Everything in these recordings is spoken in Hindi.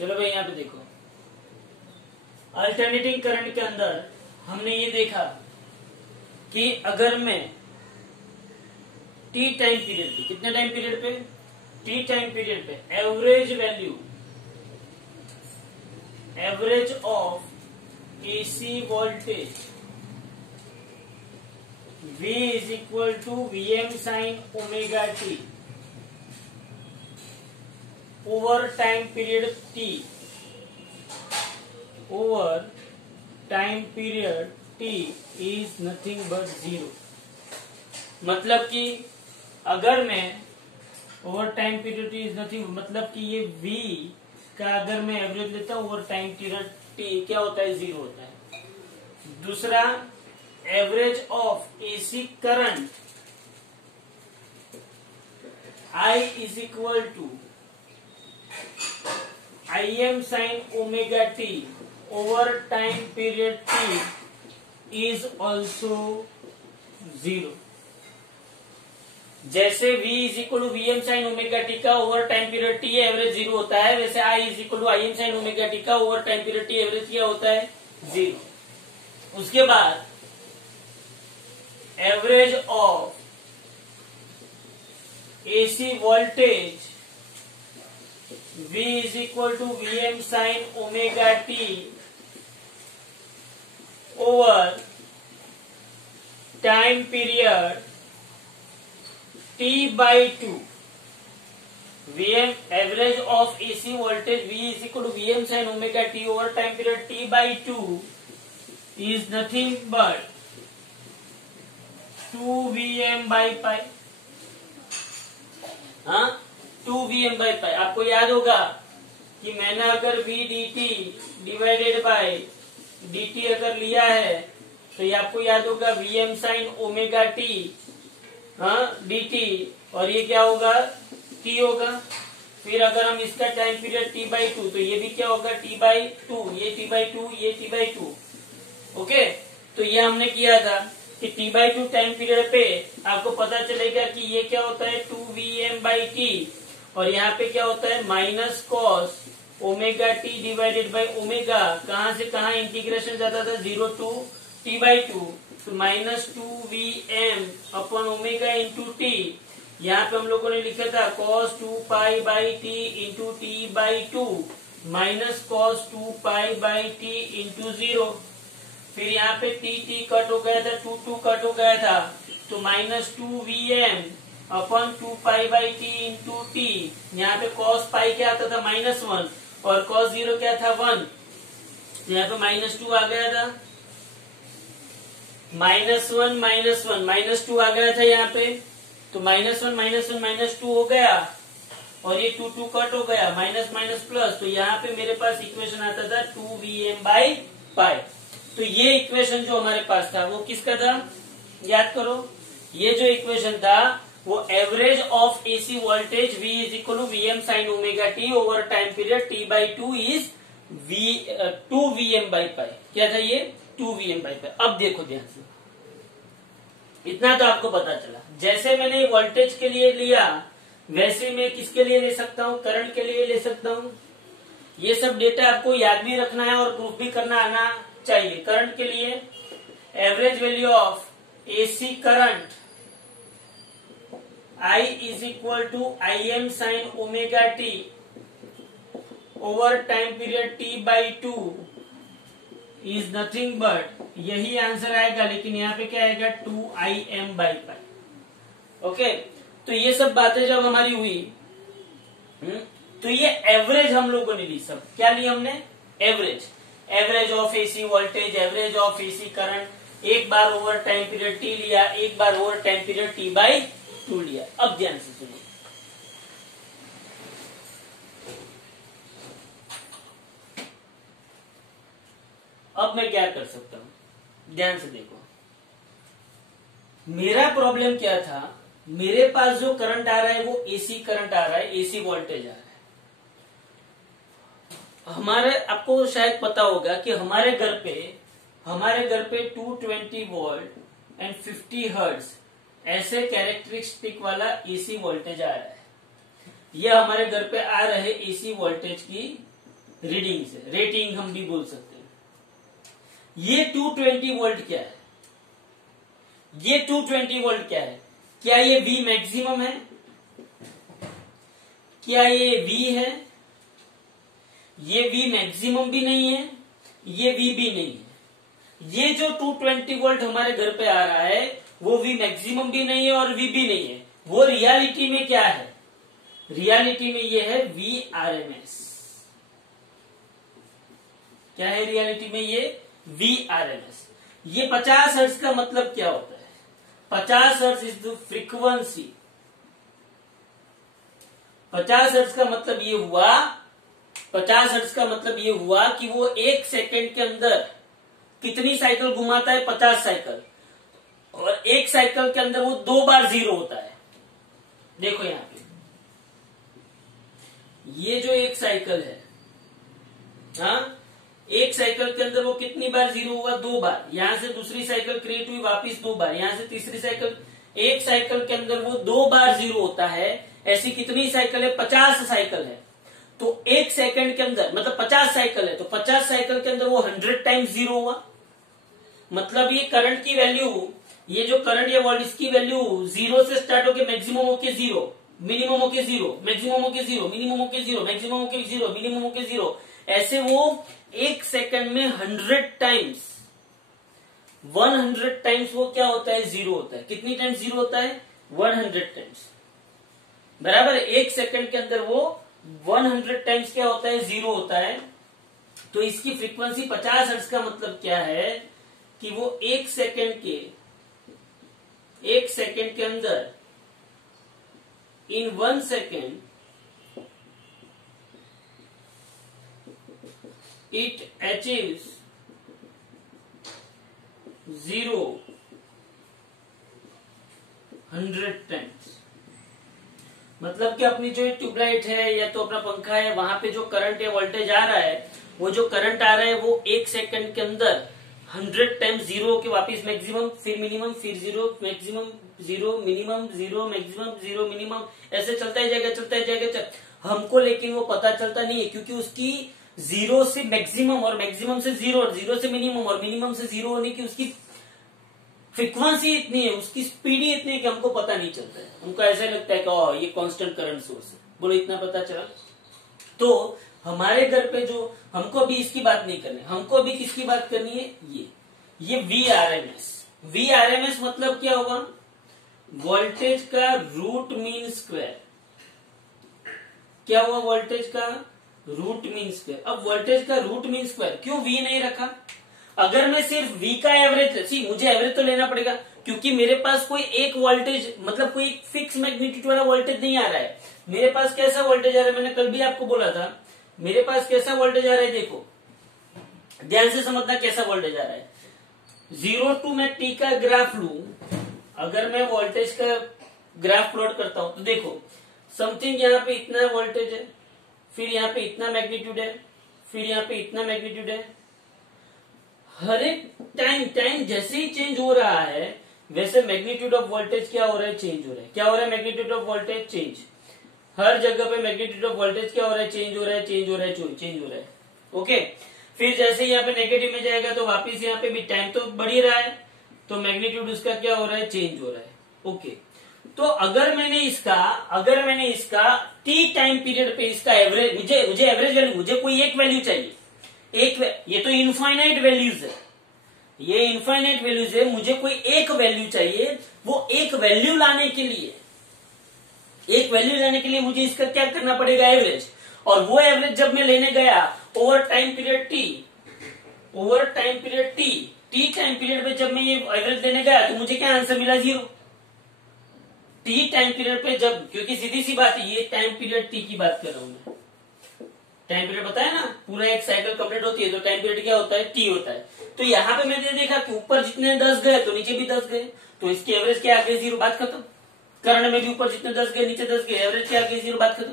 चलो भाई यहाँ पे देखो, अल्टरनेटिंग करंट के अंदर हमने ये देखा कि अगर मैं टी टाइम पीरियड पे, कितने टाइम पीरियड पे, टी टाइम पीरियड पे average value, average of AC voltage V is equal to Vm sine omega T over time period T, over time period T is nothing but zero. मतलब कि अगर मैं over time period T is nothing, मतलब कि ये V का अगर मैं एवरेज लेता हूं ओवर टाइम पीरियड T क्या होता है, जीरो होता है। दूसरा, average of AC current I is equal to Im sine omega T over time period T is also zero. जैसे V is equal to Vm sine omega T का over time period T average zero होता है, वैसे I is equal to Im sine omega T का over time period T average क्या होता है, जीरो। उसके बाद average of AC voltage V is equal to Vm sine omega T over time period T by two. Vm average of AC voltage V is equal to Vm sine omega T over time period T by two is nothing but 2Vm by pi. हाँ, 2Vm बाई पाई। आपको याद होगा कि मैंने अगर V dt divided bye dt अगर लिया है तो ये आपको याद होगा Vm साइन ओमेगा टी, हाँ dt, और ये क्या होगा, t होगा। फिर अगर हम इसका time period T by to, तो ये भी क्या होगा, T बाई टू, ये T बाई टू, ये T बाई टू। ओके, तो ये हमने किया था कि T by to time period पे आपको पता चलेगा कि ये क्या होता है 2Vm बाई टी, और यहाँ पे क्या होता है minus cos omega T divided by omega. कहाँ से कहाँ इंटीग्रेशन जाता था, 0 टू T बाई टू, तो minus 2Vm upon omega into T. यहाँ पे हम लोगों ने लिखा था cos 2 pi by T into T by two minus cos 2 pi by T into 0। फिर यहाँ पे टी कट हो गया था, 2 कट हो गया था, तो minus 2Vm upon 2 pi by T into T. यहाँ पे cos पाई क्या आता था, -1, और cos 0 क्या था, 1, तो यहाँ पे -2 आ गया था, -1 -2 आ गया था यहाँ पे, तो -1 -2 हो गया, और ये 2 कट हो गया, माइनस माइनस प्लस, तो यहाँ पे मेरे पास इक्वेशन आता था 2Vm बाई पाई। तो ये इक्वेशन जो हमारे पास था वो किसका था, याद करो, ये जो इक्वेशन था वो average of AC voltage V is equal to Vm sine omega T over time period T by two is 2Vm by pi. क्या था ये, 2Vm बाई पाई। अब देखो ध्यान से, इतना तो आपको पता चला। जैसे मैंने वोल्टेज के लिए लिया वैसे मैं किसके लिए ले सकता हूँ, करंट के लिए ले सकता हूँ। ये सब डेटा आपको याद भी रखना है और प्रूफ भी करना आना चाहिए। करंट के लिए average value of AC current I is equal to Im sine omega T over time period T by two is nothing but, यही आंसर आएगा, लेकिन यहाँ पे क्या आएगा 2Im बाई पाई। ओके, तो ये सब बातें जब हमारी हुई, तो ये एवरेज हम लोगों ने ली। सब क्या ली हमने, average of AC voltage, average of AC current. एक बार ओवर टाइम पीरियड T लिया, एक बार over time period T by two लिया। अब ध्यान से सुनिए, अब मैं क्या कर सकता हूं, ध्यान से देखो। मेरा प्रॉब्लम क्या था, मेरे पास जो करंट आ रहा है वो एसी करंट आ रहा है, एसी वोल्टेज आ रहा है। हमारे, आपको शायद पता होगा कि हमारे घर पे 220 वोल्ट एंड 50 हर्ट्ज ऐसे कैरेक्टरिस्टिक वाला एसी वोल्टेज आ रहा है। ये हमारे घर पे आ रहे एसी वोल्टेज की रीडिंग से, रेटिंग हम भी बोल सकते हैं। ये 220 वोल्ट क्या है? ये 220 वोल्ट क्या है? क्या ये V मैक्सिमम है? क्या ये V है? ये V मैक्सिमम भी नहीं है, ये V भी नहीं है। ये जो 220 वोल्ट हमारे घर पे आ रहा है वो V मैक्सिमम भी नहीं है और V भी नहीं है। वो रियलिटी में क्या है? रियलिटी में ये है VRMS। क्या है रियलिटी में? ये VRMS। ये 50 हर्ट्ज का मतलब क्या होता है? 50 hertz is the frequency. 50 hertz का मतलब ये हुआ, 50 हर्ट्ज का मतलब ये हुआ कि वो 1 सेकंड के अंदर कितनी साइकिल घुमाता है? 50 साइकिल। और 1 साइकिल के अंदर वो 2 बार 0 होता है। देखो यहां पे ये जो 1 साइकिल है, हाँ, 1 साइकिल के अंदर वो कितनी बार 0 हुआ? 2 बार। यहां से दूसरी साइकिल क्रिएट हुई, वापिस 2 बार। यहां से तीसरी साइकिल, 1 साइकिल के अंदर वो 2 बार 0 होता है। ऐसी कितनी साइकिल है? 50 साइकिल है। तो 1 सेकंड के अंदर मतलब 50 साइकिल है, तो 50 साइकिल के अंदर वो 100 टाइम्स 0 हुआ। मतलब ये करंट की वैल्यू, ये जो करंट या वोल्टेज इसकी वैल्यू 0 से स्टार्ट होके मैक्सिमम होके 0, मिनिमम होके 0, मैक्सिमम होके 0, मिनिमम होके 0, मैक्सिमम होके 0, मिनिमम होके 0, ऐसे वो 1 सेकंड में 100 टाइम्स, 100 टाइम्स वो क्या होता है? 0 होता है। कितनी टाइम्स 0 होता है? 100 टाइम्स। बराबर। 1 सेकंड के अंदर वो 100 टाइम्स क्या होता है? 0 होता है। तो इसकी फ्रीक्वेंसी 50 हर्ट्ज का मतलब क्या है कि वो 1 सेकंड के अंदर, इन 1 सेकंड, it achieves 0 100 टाइम्स। मतलब कि अपनी जो ट्यूबलाइट है या तो अपना पंखा है, वहां पे जो करंट या वोल्टेज आ रहा है, वो जो करंट आ रहा है वो 1 सेकंड के अंदर 100 टाइम्स 0 के वापिस मैक्सिमम, फिर मिनिमम, फिर 0 मैक्सिमम, 0 मिनिमम, 0 मैक्सिमम, 0 मिनिमम, ऐसे चलता ही जाएगा। हमको लेकिन वो पता चलता नहीं है, क्योंकि उसकी 0 से मैक्सिमम और मैक्सिमम से 0 और 0 से मिनिमम और मिनिमम से 0 होने की उसकी फ्रीक्वेंसी इतनी है, उसकी स्पीड ही इतनी है कि हमको पता नहीं चलता है। हमको ऐसा लगता है कि ये कांस्टेंट करंट सोर्स है। बोलो इतना पता चला। तो हमारे घर पे जो, हमको अभी इसकी बात नहीं करनी, हमको अभी किसकी बात करनी है? ये VRMS। VRMS मतलब क्या होगा? वोल्टेज का रूट मीन स्क्वायर। क्या हुआ? वोल्टेज का रूट मीन स्क्वायर। अब वोल्टेज का रूट मीन स्क्वायर क्यों V नहीं रखा? अगर मैं सिर्फ V का एवरेज, मुझे एवरेज तो लेना पड़ेगा, क्योंकि मेरे पास कोई एक वोल्टेज, मतलब कोई फिक्स मैग्नीट्यूड वाला वोल्टेज नहीं आ रहा है। मेरे पास कैसा वोल्टेज आ रहा है? मैंने कल भी आपको बोला था, मेरे पास कैसा वोल्टेज आ रहा है? देखो ध्यान से समझना कैसा वोल्टेज आ रहा है। 0 to मैं T का ग्राफ लू, अगर मैं वोल्टेज का ग्राफ प्लॉट करता हूं तो देखो समथिंग यहाँ पे इतना वोल्टेज है, फिर यहाँ पे इतना मैग्नीट्यूड है, फिर यहाँ पे इतना मैग्नीट्यूड है। हर एक टाइम जैसे ही चेंज हो रहा है वैसे मैग्नीट्यूड ऑफ वोल्टेज क्या हो रहा है? चेंज हो रहा है। क्या हो रहा है? Magnitude of voltage change. हर जगह पे मैग्नीट्यूड ऑफ वोल्टेज क्या हो रहा है? चेंज हो रहा है, चेंज हो रहा है, चेंज हो रहा है। ओके। फिर जैसे यहाँ पे नेगेटिव में जाएगा तो वापिस यहाँ पे भी टाइम तो बढ़ ही रहा है, तो मैग्नीट्यूड उसका क्या हो रहा है? चेंज हो रहा है। ओके। तो अगर मैंने इसका टी टाइम पीरियड पे इसका एवरेज, मुझे एवरेज वैल्यू, मुझे कोई एक वैल्यू चाहिए, ये तो इनफाइनाइट वैल्यूज है, ये इनफाइनाइट वैल्यूज है, मुझे कोई एक वैल्यू चाहिए। वो एक वैल्यू लाने के लिए मुझे इसका क्या करना पड़ेगा? एवरेज। और वो एवरेज जब मैं लेने गया over time period T time period पे जब मैं ये एवरेज लेने गया तो मुझे क्या आंसर मिला? 0। टी टाइम पीरियड पे जब, क्योंकि सीधी सी बात है, ये टाइम पीरियड टी की बात कर रहा हूं मैं। टाइम पीरियड पता है ना, पूरा एक साइकिल कंप्लीट होती है तो टाइम पीरियड क्या होता है? टी होता है। तो यहाँ पे मैंने देखा कि ऊपर जितने 10 गए तो नीचे भी 10 गए, तो इसकी एवरेज क्या आ गई? 0। बात खत्म। करंट में भी ऊपर जितने 10 गए नीचे 10 गए, एवरेज क्या आ गई? 0। बात खत्म।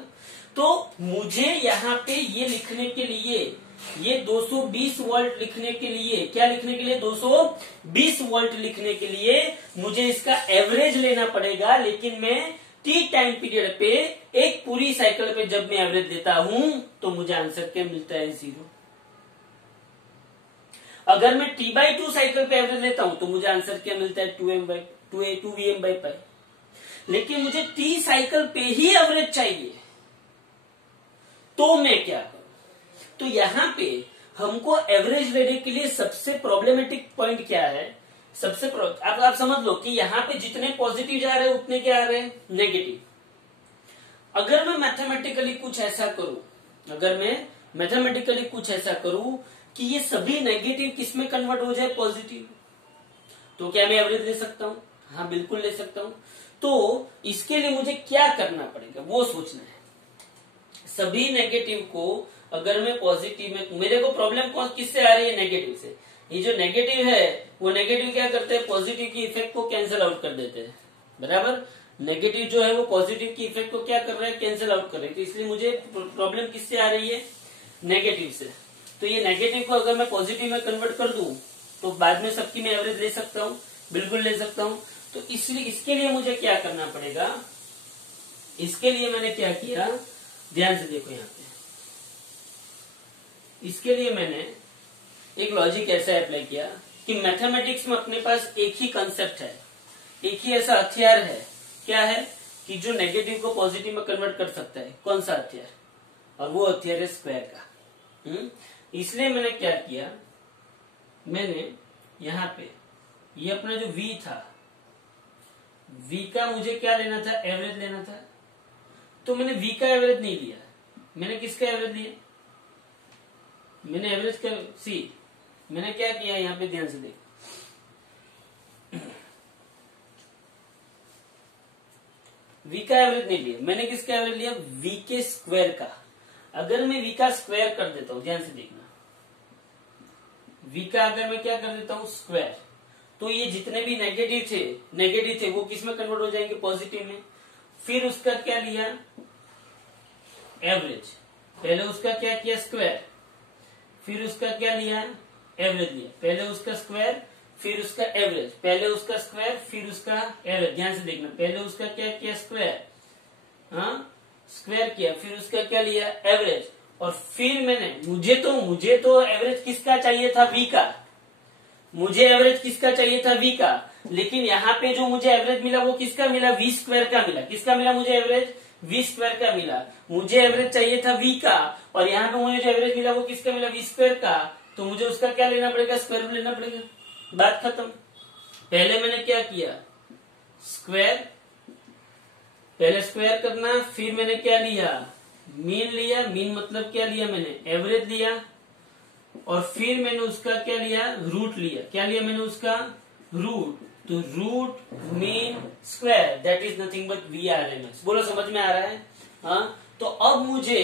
तो मुझे यहाँ पे ये लिखने के लिए, ये 220 वोल्ट लिखने के लिए, क्या लिखने के लिए? 220 वोल्ट लिखने के लिए मुझे इसका एवरेज लेना पड़ेगा। लेकिन मैं टी टाइम पीरियड पे एक पूरी साइकिल पे जब मैं एवरेज देता हूं तो मुझे आंसर क्या मिलता है? 0। अगर मैं T/2 साइकिल पे एवरेज लेता हूं तो मुझे आंसर क्या मिलता है? 2Vm/π। लेकिन मुझे T साइकिल पे ही एवरेज चाहिए, तो मैं क्या करूं? तो यहां पे हमको एवरेज लेने के लिए सबसे प्रॉब्लमेटिक पॉइंट क्या है? आप समझ लो कि यहां पे जितने पॉजिटिव जा रहे हैं उतने क्या आ रहे हैं? नेगेटिव। अगर मैं मैथमेटिकली कुछ ऐसा करूं कि ये सभी नेगेटिव किस में कन्वर्ट हो जाए? पॉजिटिव, तो क्या मैं एवरेज ले सकता हूं? हाँ, बिल्कुल ले सकता हूं। तो इसके लिए मुझे क्या करना पड़ेगा वो सोचना है। सभी नेगेटिव को अगर मैं पॉजिटिव में, मेरे को प्रॉब्लम कौन किससे आ रही है? नेगेटिव से। ये जो नेगेटिव है वो नेगेटिव क्या करते हैं? पॉजिटिव की इफेक्ट को कैंसिल आउट कर देते हैं, बराबर। नेगेटिव जो है वो पॉजिटिव की इफेक्ट को क्या कर रहे हैं? कैंसिल आउट कर रहे हैं। तो इसलिए मुझे प्रॉब्लम किससे आ रही है? नेगेटिव से। तो ये नेगेटिव को अगर मैं पॉजिटिव में कन्वर्ट कर दूं तो बाद में सबकी मैं एवरेज ले सकता हूं, बिल्कुल ले सकता हूं। तो इसलिए इसके लिए मुझे क्या करना पड़ेगा? इसके लिए मैंने क्या किया, ध्यान से देखो यहां पे। इसके लिए मैंने एक लॉजिक ऐसा अप्लाई किया कि मैथमेटिक्स में अपने पास एक ही कंसेप्ट है, एक ही ऐसा हथियार है। क्या है? कि जो नेगेटिव को पॉजिटिव में कन्वर्ट कर सकता है। कौन सा हथियार? और वो हथियार है स्क्वायर का। इसलिए मैंने क्या किया, मैंने यहां पे ये अपना जो v था, v का मुझे क्या लेना था? एवरेज लेना था। तो मैंने v का एवरेज नहीं लिया, मैंने किसका एवरेज लिया? मैंने एवरेज का मैंने क्या किया यहां पे, ध्यान से देखो। v का एवरेज नहीं लिया, मैंने किसका एवरेज लिया? v के स्क्वायर का। अगर मैं v का स्क्वायर कर देता हूं, ध्यान से देखना, v का अगर मैं क्या कर देता हूं? स्क्वायर, तो ये जितने भी नेगेटिव थे वो किस में कन्वर्ट हो जाएंगे? पॉजिटिव में। फिर उसका क्या लिया? एवरेज। पहले उसका क्या किया? स्क्वायर। फिर उसका क्या लिया? एवरेज लिया। पहले उसका स्क्वायर फिर उसका एवरेज, पहले उसका स्क्वायर फिर उसका एवरेज। ध्यान से देखना, पहले उसका क्या किया? स्क्वायर, हाँ, स्क्वायर किया, फिर उसका क्या लिया? एवरेज। और फिर मैंने मुझे तो एवरेज किसका चाहिए था? v का। मुझे एवरेज किसका चाहिए था? v का। लेकिन यहाँ पे जो मुझे एवरेज मिला वो किसका मिला? v स्क्वायर का मिला। किसका मिला मुझे एवरेज? v स्क्वायर का मिला। मुझे एवरेज चाहिए था v का, और यहाँ पे मुझे जो एवरेज मिला वो किसका मिला? v स्क्वायर का। तो मुझे उसका क्या लेना पड़ेगा? स्क्वायर लेना पड़ेगा। बात खत्म। पहले मैंने क्या किया? स्क्वायर, पहले स्क्वायर करना, फिर मैंने क्या लिया? मीन लिया। मीन मतलब क्या लिया मैंने? एवरेज लिया। और फिर मैंने उसका क्या लिया? रूट लिया। क्या लिया मैंने? उसका रूट। तो root mean square that is nothing but VRMS। बोलो, समझ में आ रहा है? हाँ, तो अब मुझे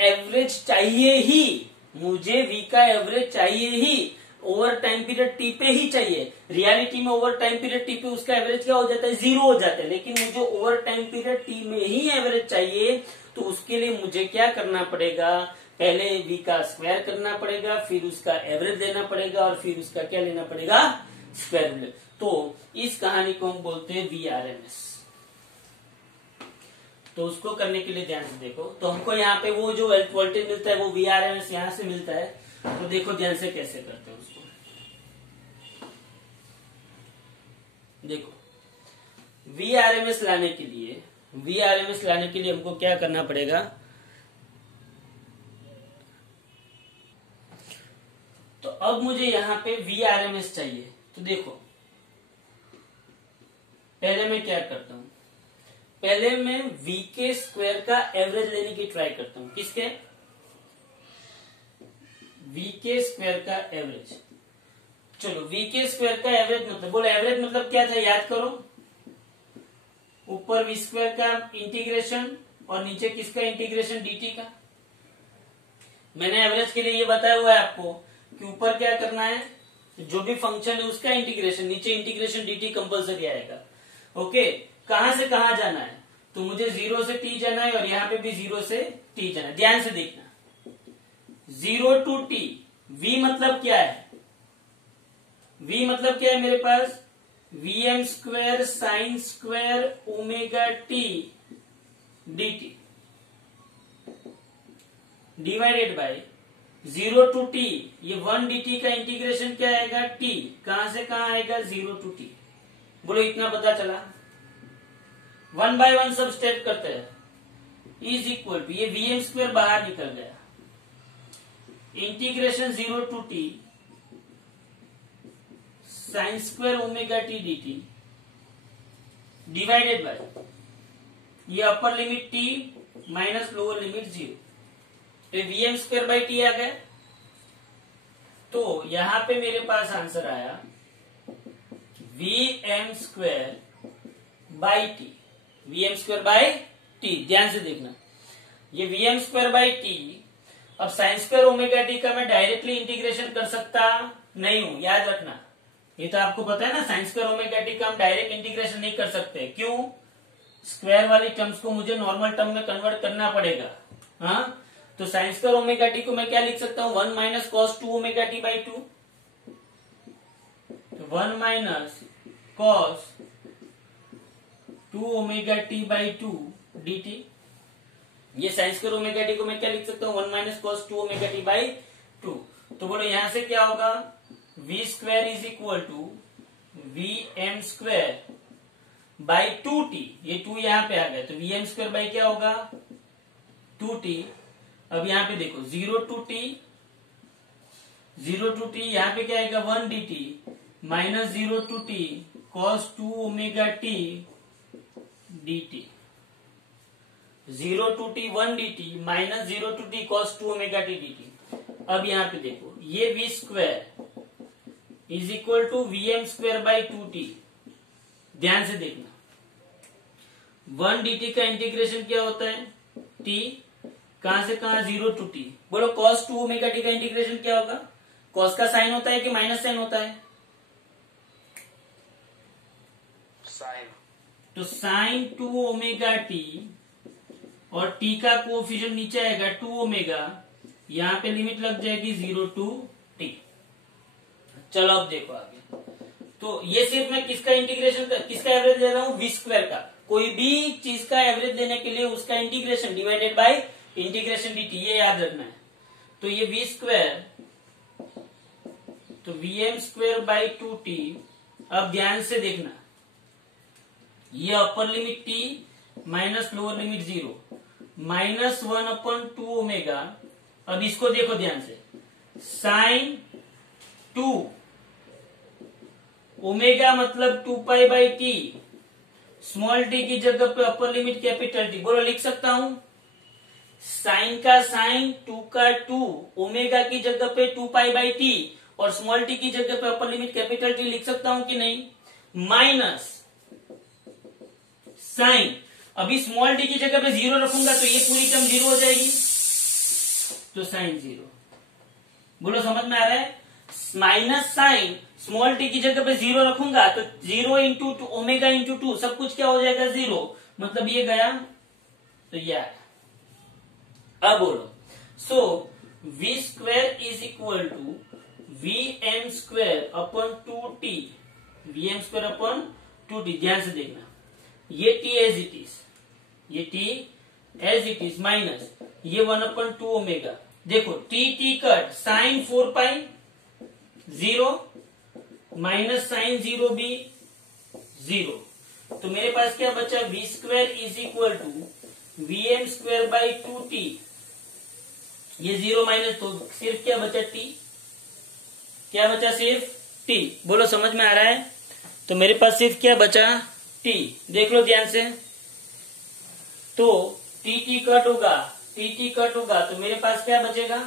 एवरेज चाहिए ही, मुझे v का एवरेज चाहिए ही, ओवर टाइम पीरियड टी पे ही चाहिए। रियलिटी में ओवर टाइम पीरियड टी पे उसका एवरेज क्या हो जाता है? 0 हो जाता है। लेकिन मुझे ओवर टाइम पीरियड टी में ही एवरेज चाहिए, तो उसके लिए मुझे क्या करना पड़ेगा? पहले v का स्क्वायर करना पड़ेगा, फिर उसका एवरेज लेना पड़ेगा, और फिर उसका क्या लेना पड़ेगा? स्क्वायर। तो इस कहानी को हम बोलते हैं VRMS। तो उसको करने के लिए ध्यान से देखो। तो हमको यहाँ पे वो जो वोल्टेज मिलता है वो VRMS यहाँ से मिलता है। तो देखो ध्यान से कैसे करते हैं उसको। देखो, VRMS लाने के लिए हमको क्या करना पड़ेगा? तो अब मुझे यहाँ पे VRMS चाहिए। तो देखो, पहले मैं क्या करता हूं? पहले मैं v के स्क्वायर का एवरेज लेने की ट्राई करता हूं। किसके? v के स्क्वायर का एवरेज। चलो, v के स्क्वायर का एवरेज मतलब, बोलो एवरेज मतलब क्या था? याद करो, ऊपर v स्क्वायर का इंटीग्रेशन और नीचे किसका इंटीग्रेशन? dt का। मैंने एवरेज के लिए ये बताया हुआ है आपको कि ऊपर क्या करना है? जो भी फंक्शन है उसका इंटीग्रेशन, नीचे इंटीग्रेशन dt कंपल्सरी आएगा। ओके, कहां से कहां जाना है? तो मुझे 0 से t जाना है, और यहाँ पे भी 0 से t जाना है। ध्यान से देखना, 0 to t। v मतलब क्या है? v मतलब क्या है मेरे पास? Vm square sine square omega t dt divided by 0 to t, ये 1 dt का इंटीग्रेशन क्या आएगा t, कहां से कहां आएगा 0 टू t। बोलो इतना पता चला। 1 बाय 1 सब स्टेट करते हैं, इज इक्वल टू ये vm स्क्वायर बाहर निकल गया, integration 0 to t sine square omega t dt divided by ये upper limit t minus lower limit 0, तो vm स्क्वायर बाई टी आ गया। तो यहां पे मेरे पास आंसर आया vm square by T, vm square by T. ध्यान से देखना, ये vm स्क्वायर बाई टी, अब साइन स्क्वायर ओमेगा टी का मैं डायरेक्टली इंटीग्रेशन कर सकता नहीं हूं, याद रखना। ये तो आपको पता है ना, साइन स्क्वायर ओमेगा टी का हम डायरेक्ट इंटीग्रेशन नहीं कर सकते। क्यों? स्क्वायर वाली टर्म्स को मुझे नॉर्मल टर्म में कन्वर्ट करना पड़ेगा। हाँ, तो साइन स्क्वायर ओमेगा टी को मैं क्या लिख सकता हूं, 1 minus cos 2 omega T by 2, 1 minus cos 2 omega T by 2 dt। ये साइन स्क्वायर ओमेगा टी को मैं क्या लिख सकता हूं, 1 minus cos 2 omega T by 2। तो बोलो यहां से क्या होगा, v square is equal to V M square by 2t, ये 2 यहां पे आ गया, तो वी एम स्क्वायर बाई क्या होगा 2t। अब यहां पे देखो 0 टू t, यहां पे क्या आएगा 1 dt minus 0 to t cos 2 omega T dt, 0 to t 1 dt minus 0 to t cos 2 omega T dt। अब यहां पे देखो ये v square is equal to V M square by 2t। ध्यान से देखना, 1 dt का इंटीग्रेशन क्या होता है t, कहां से कहां 0 टू t। बोलो cos 2 ओमेगा टी का इंटीग्रेशन क्या होगा, cos का साइन होता है कि माइनस साइन होता है, साइन। तो साइन 2 ओमेगा टी और t का कोएफिशिएंट नीचे आएगा 2 ओमेगा, यहां पे लिमिट लग जाएगी 0 टू t। चलो अब देखो आगे, तो ये सिर्फ मैं किसका इंटीग्रेशन किसका एवरेज ले रहा हूं, वी स्क्वायर का। कोई भी चीज का एवरेज देने के लिए उसका integration divided by integration dt, ये याद रखना है। तो ये वी स्क्वायर, तो V M square by 2t। अब ध्यान से देखना, ये upper limit t minus lower limit 0 minus 1 upon 2 omega. अब इसको देखो ध्यान से, साइन 2 ओमेगा मतलब 2 pi by T, small T की जगह पे अपर लिमिट कैपिटल टी। बोलो लिख सकता हूं, साइन का साइन 2 का 2 ओमेगा की जगह पे 2 पाई बाई टी और स्मॉल टी की जगह पे अपर लिमिट कैपिटल टी लिख सकता हूं कि नहीं, माइनस साइन, अभी स्मॉल टी की जगह पे 0 रखूंगा तो ये पूरी टर्म 0 हो जाएगी, तो साइन 0। बोलो समझ में आ रहा है, माइनस साइन स्मॉल टी की जगह पे 0 रखूंगा तो 0 इंटू ओमेगा इंटू 2 सब कुछ क्या हो जाएगा 0, मतलब ये गया तो ये आया। अब बोलो, so V square is equal to V M square upon 2t, V M square upon 2t। ध्यान से देखना, ये t एज इट इज, ये t as it is minus ये 1 अपन 2 ओमेगा। देखो t cut sine 4 pi 0 minus sine 0 भी 0, तो मेरे पास क्या बचा, V square is equal to V M square by 2t, ये 0 माइनस, तो सिर्फ क्या बचा t, क्या बचा सिर्फ t। बोलो समझ में आ रहा है, तो मेरे पास सिर्फ क्या बचा t। देख लो ध्यान से, तो t कट होगा, t कट होगा तो मेरे पास क्या बचेगा,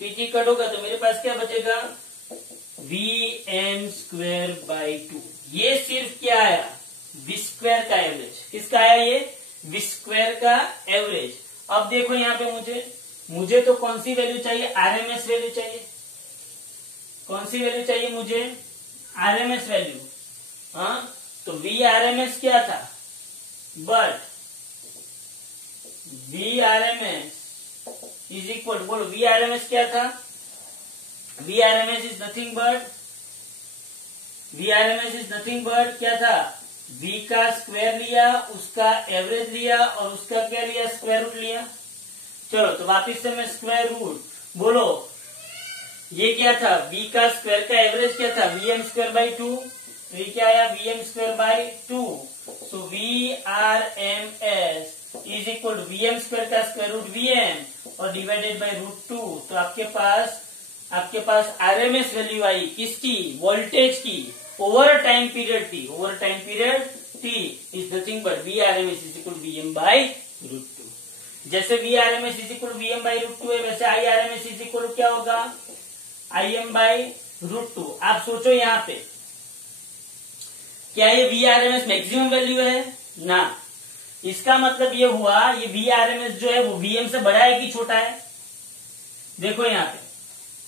t कट होगा तो मेरे पास क्या बचेगा, वी एम स्क्वायर बाई 2। ये सिर्फ क्या आया, वी स्क्वायर का एवरेज। किसका आया ये, वी स्क्वायर का एवरेज। अब देखो यहाँ पे मुझे तो कौन सी वैल्यू चाहिए, आरएमएस वैल्यू चाहिए। कौन सी वैल्यू चाहिए मुझे, आरएमएस वैल्यू। हाँ, तो वी आरएमएस क्या था, but V RMS is equal, बोलो वी आरएमएस क्या था, V RMS is nothing but, V RMS is nothing but क्या था, v का स्क्वायर लिया, उसका एवरेज लिया और उसका क्या लिया, स्क्वायर रूट लिया। चलो तो वापिस से मैं स्क्वायर रूट, बोलो ये क्या था, v का स्क्वायर का एवरेज क्या था, vm स्क्वायर बाई 2, तो ये क्या आया, vm square by 2। So VRMS is equal to vm square का स्क्वायर रूट vm और डिवाइडेड बाई रूट 2। तो आपके पास RMS वैल्यू आई किसकी, वोल्टेज की, over time period t, over time period t is nothing but VRMS is equal vm by root 2। जैसे VRMS is equal vm by root 2 है, वैसे IRMS इज इक्वल क्या होगा, Im बाई रूट 2। आप सोचो यहाँ पे क्या ये VRMS मैक्सिमम वैल्यू है ना, इसका मतलब ये हुआ ये VRMS जो है वो VM से बड़ा है कि छोटा है। देखो यहाँ पे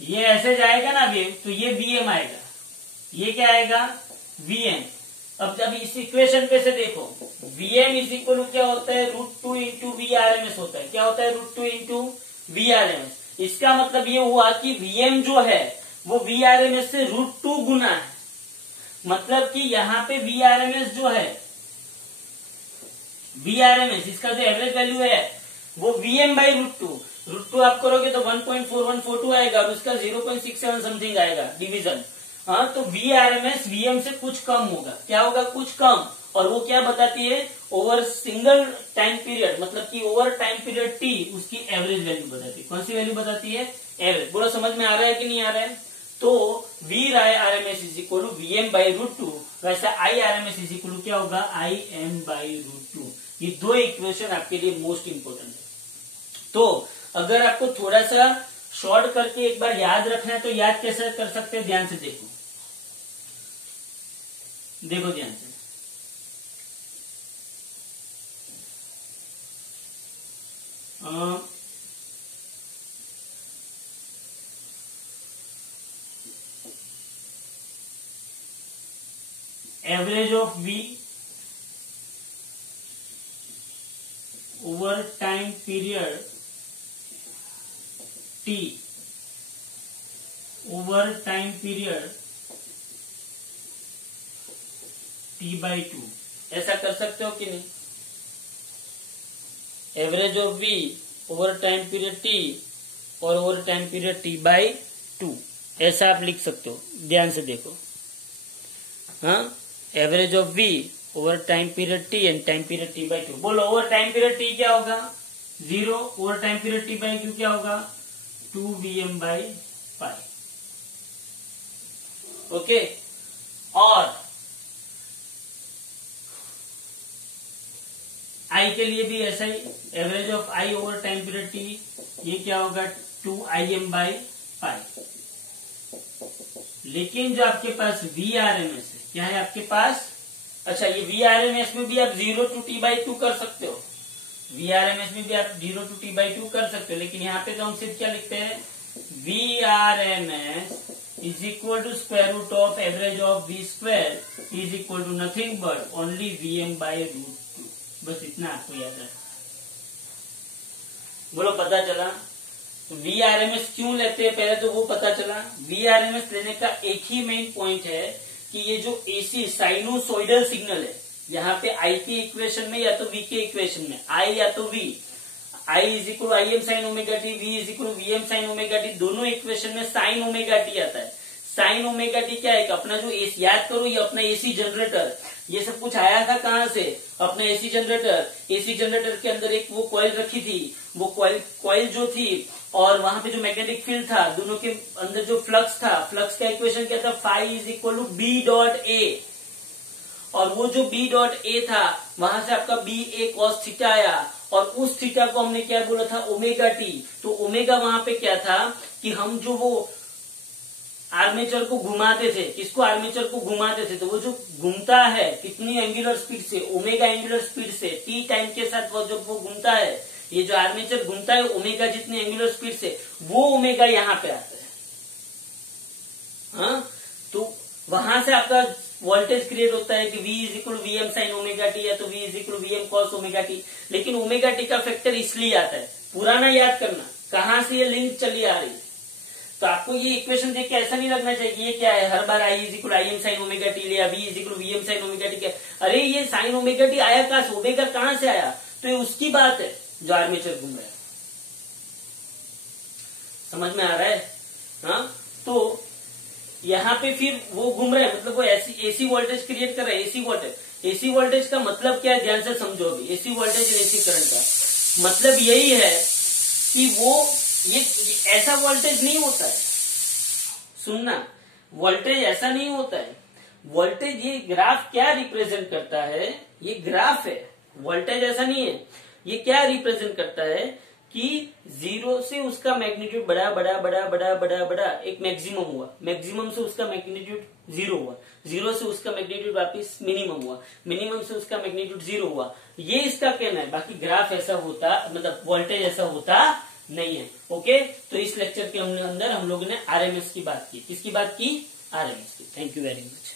ये ऐसे जाएगा ना वेव, तो ये VM आएगा, ये क्या आएगा, VM। अब जब इस इक्वेशन पे से देखो VM इज इक्वल क्या होता है, रूट 2 इंटू VRMS होता है, क्या होता है, रूट 2 इंटू VRMS। इसका मतलब ये हुआ कि VM जो है वो VRMS से रूट 2 गुना है। मतलब कि यहाँ पे VRMS जो है, VRMS इसका जो एवरेज वैल्यू है वो VM बाई रूट 2 आप करोगे तो 1.4142 आएगा और उसका 0.67 समथिंग आएगा डिवीजन। हाँ, तो VRMS VM से कुछ कम होगा, क्या होगा, कुछ कम। और वो क्या बताती है, ओवर सिंगल टाइम पीरियड, मतलब कि ओवर टाइम पीरियड T उसकी एवरेज वैल्यू बताती है। कौन सी वैल्यू बताती है, एवरेज। बोलो समझ में आ रहा है कि नहीं आ रहा है। तो VRMS is equal to VM by root 2, वैसे IRMS इज इक्वल टू क्या होगा, IM बाई रूट 2। ये दो इक्वेशन आपके लिए मोस्ट इंपोर्टेंट है। तो अगर आपको थोड़ा सा शॉर्ट करके एक बार याद रखना है तो याद कैसे कर सकते हैं, ध्यान से देखो, देखो ध्यान से। Average of V over time period T, over time period T by 2, ऐसा कर सकते हो कि नहीं। Average of V over time period T और over time period T by 2, ऐसा आप लिख सकते हो, ध्यान से देखो। हाँ, average of V over time period T and time period T by 2। बोलो ओवर टाइम पीरियड T क्या होगा, 0, over time period T by 2 क्या होगा, 2Vm बाई पाई। ओके, और I के लिए भी ऐसा ही, average of I over time period T ये क्या होगा, 2Im बाई पाई। लेकिन जो आपके पास VRMS है, क्या है आपके पास, अच्छा ये VRMS में भी आप 0 to T बाई 2 कर सकते हो, VRMS में भी आप 0 to T बाई 2 कर सकते हो। लेकिन यहाँ पे तो हम सिर्फ क्या लिखते हैं, VRMS is equal to square root of average of V square is equal to nothing but only VM by root 2। बस इतना आपको याद रखना। बोलो पता चला। VRMS क्यों लेते हैं, पहले तो वो पता चला। VRMS लेने का एक ही मेन पॉइंट है कि ये जो AC साइनोसोइडल सिग्नल है, यहाँ पे I के इक्वेशन में या तो V के इक्वेशन में, I या तो V, I is equal IM sine omega T, V is equal VM sine omega T, दोनों इक्वेशन में साइन ओमेगा टी आता है। साइन ओमेगा टी क्या है, अपना जो एसी, याद करो ये अपना AC जनरेटर, ये सब कुछ आया था कहाँ से, अपना AC जनरेटर। AC जनरेटर के अंदर एक वो कॉइल रखी थी, वो कॉइल जो थी और वहां पे जो मैग्नेटिक फील्ड था, दोनों के अंदर जो फ्लक्स था, फ्लक्स का इक्वेशन क्या था, phi is equal to B dot A. और वो जो बी डॉट ए था वहां से आपका बी ए कॉस थीटा आया और उस थीटा को हमने क्या बोला था, ओमेगा टी। तो ओमेगा वहां पे क्या था कि हम जो वो आर्मेचर को घुमाते थे, किसको, आर्मेचर को घुमाते थे, तो वो जो घूमता है कितनी एंगुलर स्पीड से, ओमेगा एंगुलर स्पीड से, टी टाइम के साथ वो जब वो घूमता है, ये जो आर्मेचर घूमता है ओमेगा जितनी एंगुलर स्पीड से, वो ओमेगा यहाँ पे आता है। हाँ, तो वहां से आपका वोल्टेज क्रिएट होता है कि V is equal VM sine omega T या तो V is equal VM cos omega T. लेकिन ओमेगा टी का फैक्टर इसलिए आता है, पुराना याद करना, कहां से ये लिंक चली आ रही है। तो आपको ये इक्वेशन देख के ऐसा नहीं लगना चाहिए कि ये क्या है, हर बार I is equal I M sine omega T लिया, V is equal V M sine omega T, क्या अरे ये साइन ओमेगा टी आया कहां से, ओमेगा कहां से आया, तो ये उसकी बात है जो आर्मेचर घूम रहा है। समझ में आ रहा है? हाँ, तो यहाँ पे फिर वो घूम रहा है, मतलब वो एसी वोल्टेज क्रिएट कर रहा है। एसी वोल्टेज का मतलब क्या है, ध्यान से समझो। अभी एसी वोल्टेज और एसी करंट का मतलब यही है कि वो ये ऐसा वोल्टेज नहीं होता है, सुनना, वोल्टेज ऐसा नहीं होता है। वोल्टेज, ये ग्राफ क्या रिप्रेजेंट करता है, ये ग्राफ है, वोल्टेज ऐसा नहीं है। ये क्या रिप्रेजेंट करता है कि जीरो से उसका मैग्नीट्यूड बड़ा बड़ा बड़ा बड़ा बड़ा बड़ा एक मैक्सिमम हुआ, मैक्सिमम से उसका मैग्नीट्यूड जीरो हुआ, जीरो से उसका मैग्नीट्यूड वापिस मिनिमम हुआ, मिनिमम से उसका मैग्नीट्यूड जीरो हुआ, ये इसका कहना है। बाकी ग्राफ ऐसा होता, मतलब वोल्टेज ऐसा होता नहीं है। ओके, तो इस लेक्चर के अंदर हम लोगों ने आरएमएस की बात की। किसकी बात की? आरएमएस की। Thank you very much.